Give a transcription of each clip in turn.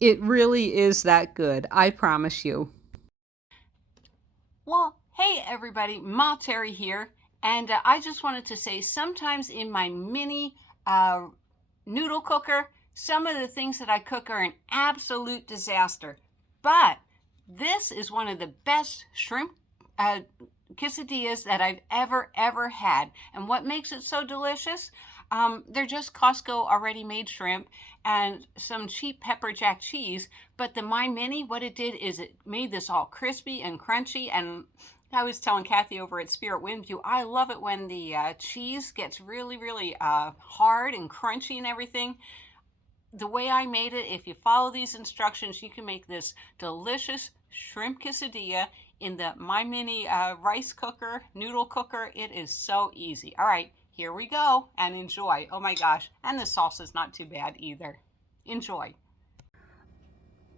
It really is that good, I promise you. Well, hey everybody, Ma Terry here, and I just wanted to say sometimes in my mini noodle cooker, some of the things that I cook are an absolute disaster. But this is one of the best shrimp quesadillas that I've ever had. And what makes it so delicious? They're just Costco already made shrimp and some cheap pepper jack cheese. But the My Mini, what it did is it made this all crispy and crunchy. And I was telling Kathy over at Spirit Windview, I love it when the cheese gets really hard and crunchy and everything. The way I made it, if you follow these instructions, you can make this delicious shrimp quesadilla in the My Mini rice cooker, noodle cooker. It is so easy. All right, here we go and enjoy. Oh my gosh, and the salsa's not too bad either. Enjoy.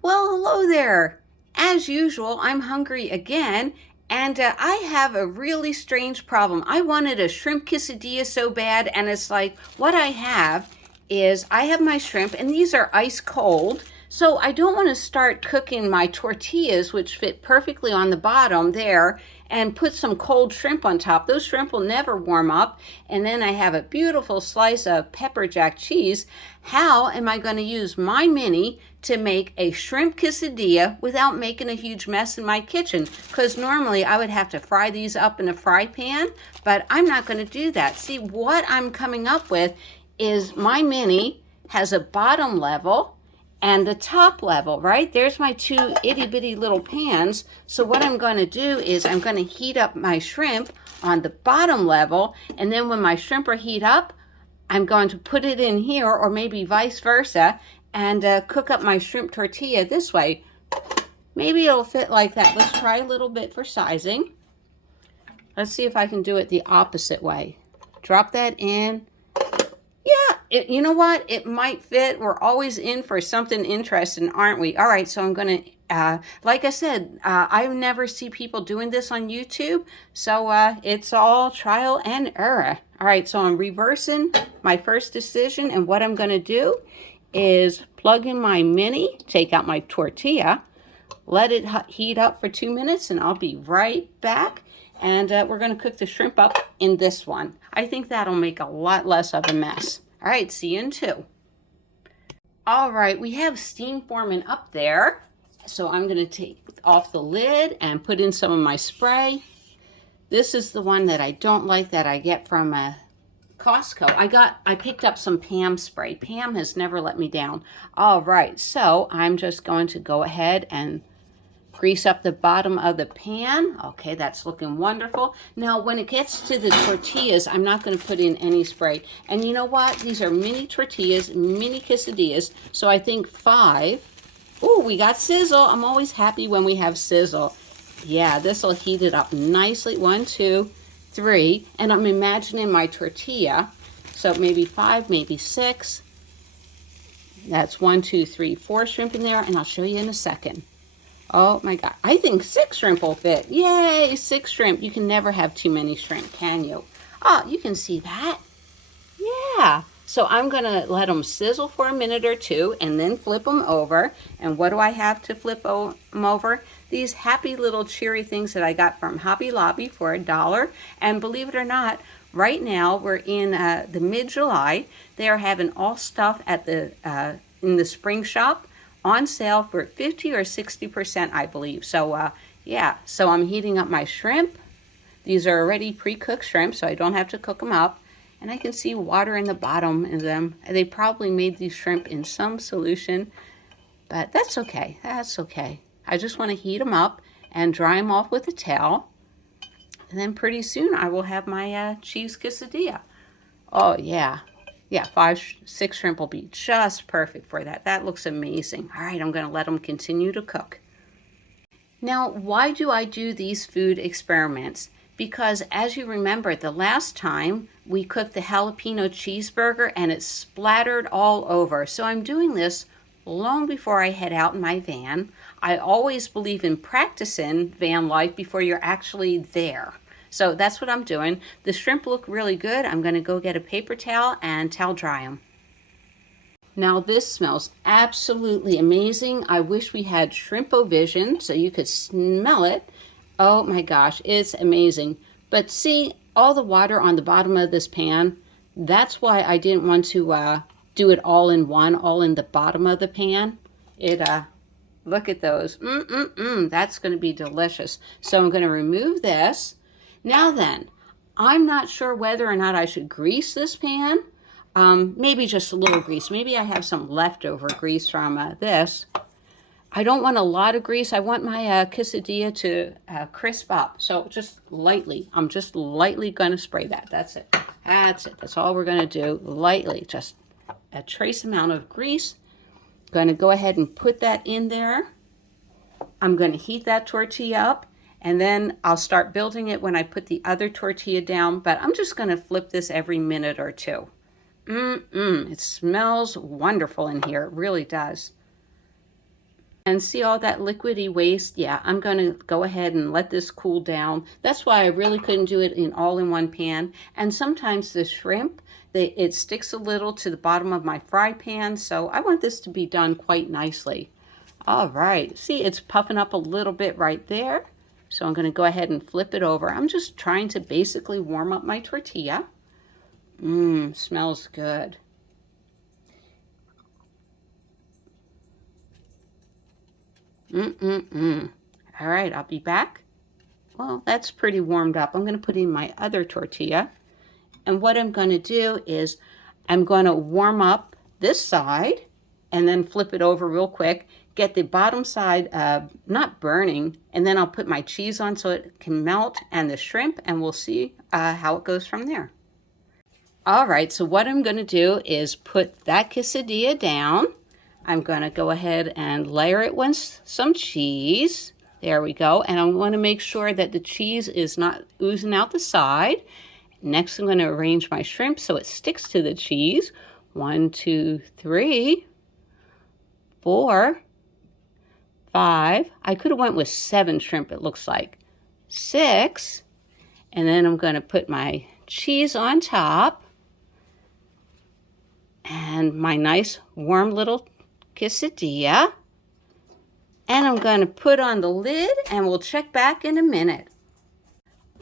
Well, hello there. As usual, I'm hungry again, and I have a really strange problem. I wanted a shrimp quesadilla so bad, and it's like what I have is I have my shrimp, and these are ice cold. So I don't want to start cooking my tortillas, which fit perfectly on the bottom there, and put some cold shrimp on top. Those shrimp will never warm up. And then I have a beautiful slice of pepper jack cheese. How am I going to use my mini to make a shrimp quesadilla without making a huge mess in my kitchen? Because normally I would have to fry these up in a fry pan, but I'm not going to do that. See, what I'm coming up with is my mini has a bottom level and the top level, right? There's my two itty bitty little pans. So what I'm going to do is I'm going to heat up my shrimp on the bottom level, and then when my shrimp are heat up, I'm going to put it in here, or maybe vice versa, and cook up my shrimp tortilla this way. Maybe it'll fit like that. Let's try a little bit for sizing. Let's see if I can do it the opposite way. Drop that in. You know what? It might fit. We're always in for something interesting, aren't we? All right, so I'm going to, like I said, I never see people doing this on YouTube, so it's all trial and error. All right, so I'm reversing my first decision, and what I'm going to do is plug in my mini, take out my tortilla, let it heat up for 2 minutes, and I'll be right back. And we're going to cook the shrimp up in this one. I think that'll make a lot less of a mess. All right, see you in 2. All right, we have steam forming up there. So I'm going to take off the lid and put in some of my spray. This is the one that I don't like that I get from Costco. I picked up some Pam spray. Pam has never let me down. All right, so I'm just going to go ahead and grease up the bottom of the pan. Okay, that's looking wonderful. Now, when it gets to the tortillas, I'm not going to put in any spray. And you know what? These are mini tortillas, mini quesadillas. So I think 5. Oh, we got sizzle. I'm always happy when we have sizzle. Yeah, this will heat it up nicely. 1, 2, 3. And I'm imagining my tortilla. So maybe 5, maybe 6. That's 1, 2, 3, 4 shrimp in there. And I'll show you in a second. Oh my God, I think 6 shrimp will fit. Yay, 6 shrimp. You can never have too many shrimp, can you? Oh, you can see that? Yeah. So I'm going to let them sizzle for a minute or 2 and then flip them over. And what do I have to flip them over? These happy little cheery things that I got from Hobby Lobby for $1. And believe it or not, right now we're in the mid-July. They are having all stuff at the in the spring shop on sale for 50 or 60%, I believe. So yeah, so I'm heating up my shrimp. These are already pre-cooked shrimp, so I don't have to cook them up. And I can see water in the bottom of them. They probably made these shrimp in some solution, but that's okay. That's okay. I just want to heat them up and dry them off with a towel. And then pretty soon I will have my cheese quesadilla. Oh yeah. Yeah, 5, 6 shrimp will be just perfect for that. That looks amazing. All right, I'm going to let them continue to cook. Now, why do I do these food experiments? Because as you remember, the last time we cooked the jalapeno cheeseburger and it splattered all over. So I'm doing this long before I head out in my van. I always believe in practicing van life before you're actually there. So that's what I'm doing. The shrimp look really good. I'm going to go get a paper towel and towel dry them. Now this smells absolutely amazing. I wish we had shrimp-o-vision so you could smell it. Oh my gosh, it's amazing. But see all the water on the bottom of this pan? That's why I didn't want to do it all in one, all in the bottom of the pan. Look at those. That's going to be delicious. So I'm going to remove this. Now then, I'm not sure whether or not I should grease this pan. Maybe just a little grease. Maybe I have some leftover grease from this. I don't want a lot of grease. I want my quesadilla to crisp up. So just lightly. I'm just lightly going to spray that. That's it. That's it. That's all we're going to do. Lightly. Just a trace amount of grease. Going to go ahead and put that in there. I'm going to heat that tortilla up. And then I'll start building it when I put the other tortilla down. But I'm just going to flip this every minute or two. It smells wonderful in here. It really does. And see all that liquidy waste? Yeah, I'm going to go ahead and let this cool down. That's why I really couldn't do it in all in one pan. And sometimes the shrimp, it sticks a little to the bottom of my fry pan. So I want this to be done quite nicely. All right. See, it's puffing up a little bit right there. So I'm going to go ahead and flip it over. I'm just trying to basically warm up my tortilla. Smells good. All right, I'll be back. Well, that's pretty warmed up. I'm going to put in my other tortilla. And what I'm going to do is I'm going to warm up this side and then flip it over real quick. Get the bottom side not burning. And then I'll put my cheese on so it can melt and the shrimp. And we'll see how it goes from there. All right, so what I'm going to do is put that quesadilla down. I'm going to go ahead and layer it with some cheese. There we go. And I want to make sure that the cheese is not oozing out the side. Next, I'm going to arrange my shrimp so it sticks to the cheese. 1, 2, 3, 4, 5. I could have went with 7 shrimp, it looks like. 6. And then I'm going to put my cheese on top. And my nice warm little quesadilla. And I'm going to put on the lid and we'll check back in a minute.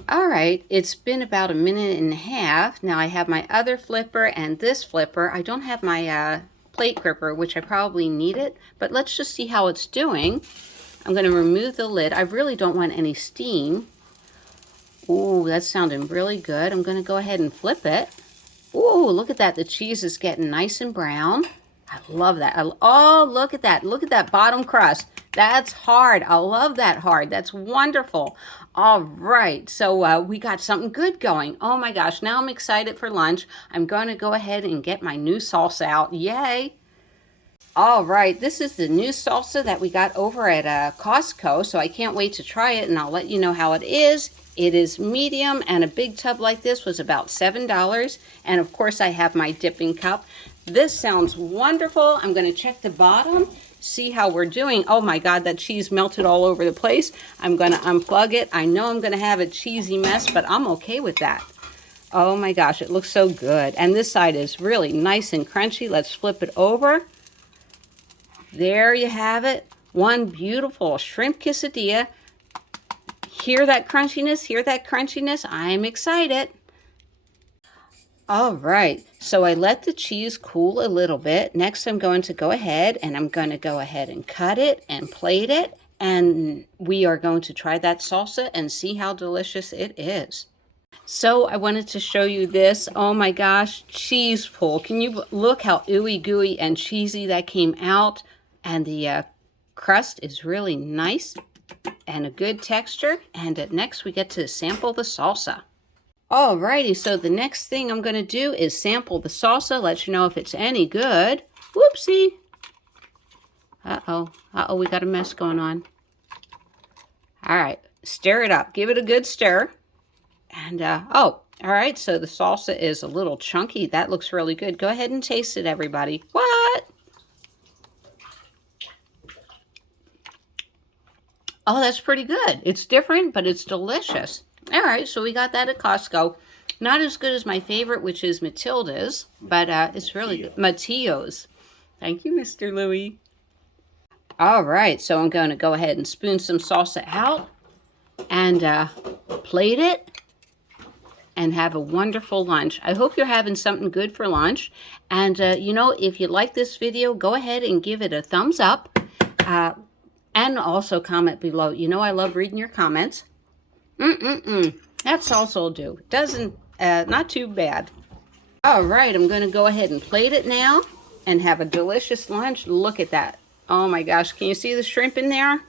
All right, it's been about a minute and a half. Now I have my other flipper and this flipper. I don't have my plate gripper, which I probably need it, but let's just see how it's doing. I'm going to remove the lid. I really don't want any steam. Ooh, that's sounding really good. I'm going to go ahead and flip it. Ooh, look at that. The cheese is getting nice and brown. I love that. Oh, look at that. Look at that bottom crust. That's hard. I love that hard. That's wonderful. All right. So we got something good going. Oh my gosh. Now I'm excited for lunch. I'm going to go ahead and get my new salsa out. Yay. All right. This is the new salsa that we got over at Costco. So I can't wait to try it and I'll let you know how it is. It is medium and a big tub like this was about $7. And of course I have my dipping cup. This sounds wonderful. I'm going to check the bottom, see how we're doing. Oh my God, that cheese melted all over the place. I'm going to unplug it. I know I'm going to have a cheesy mess, but I'm okay with that. Oh my gosh, it looks so good. And this side is really nice and crunchy. Let's flip it over. There you have it. One beautiful shrimp quesadilla. Hear that crunchiness? Hear that crunchiness? I'm excited. All right, so I let the cheese cool a little bit. Next, I'm going to go ahead and I'm going to go ahead and cut it and plate it. And we are going to try that salsa and see how delicious it is. So I wanted to show you this. Oh my gosh, cheese pull. Can you look how ooey gooey and cheesy that came out? And the crust is really nice and a good texture. And next we get to sample the salsa. Alrighty, so the next thing I'm going to do is sample the salsa, let you know if it's any good. Whoopsie. Uh-oh, we got a mess going on. All right, stir it up. Give it a good stir. And, all right, so the salsa is a little chunky. That looks really good. Go ahead and taste it, everybody. What? Oh, that's pretty good. It's different, but it's delicious. All right, so we got that at Costco. Not as good as my favorite, which is Matilda's, but it's really good. Matilda's. Thank you, Mr. Louie. All right, so I'm going to go ahead and spoon some salsa out and plate it and have a wonderful lunch. I hope you're having something good for lunch. And, you know, if you like this video, go ahead and give it a thumbs up. And also comment below. You know I love reading your comments. That salsa will do. Doesn't, not too bad. All right, I'm going to go ahead and plate it now and have a delicious lunch. Look at that. Oh my gosh, can you see the shrimp in there?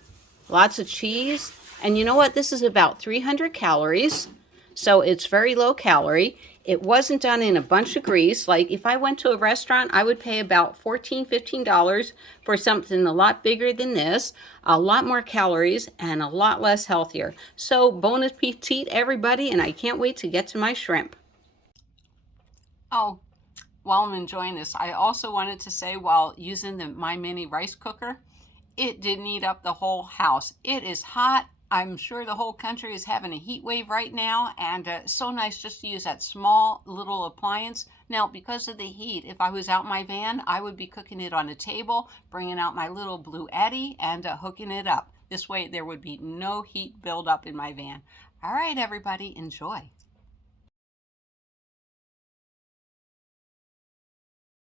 Lots of cheese. And you know what? This is about 300 calories. So it's very low calorie. It wasn't done in a bunch of grease. Like if I went to a restaurant, I would pay about $14, $15 for something a lot bigger than this, a lot more calories, and a lot less healthier. So bon appetit, everybody, and I can't wait to get to my shrimp. Oh, while I'm enjoying this, I also wanted to say while using my mini rice cooker, it didn't eat up the whole house. It is hot. I'm sure the whole country is having a heat wave right now, and so nice just to use that small little appliance. Now, because of the heat, if I was out in my van, I would be cooking it on a table, bringing out my little blue Eddy and hooking it up. This way there would be no heat buildup in my van. All right, everybody, enjoy.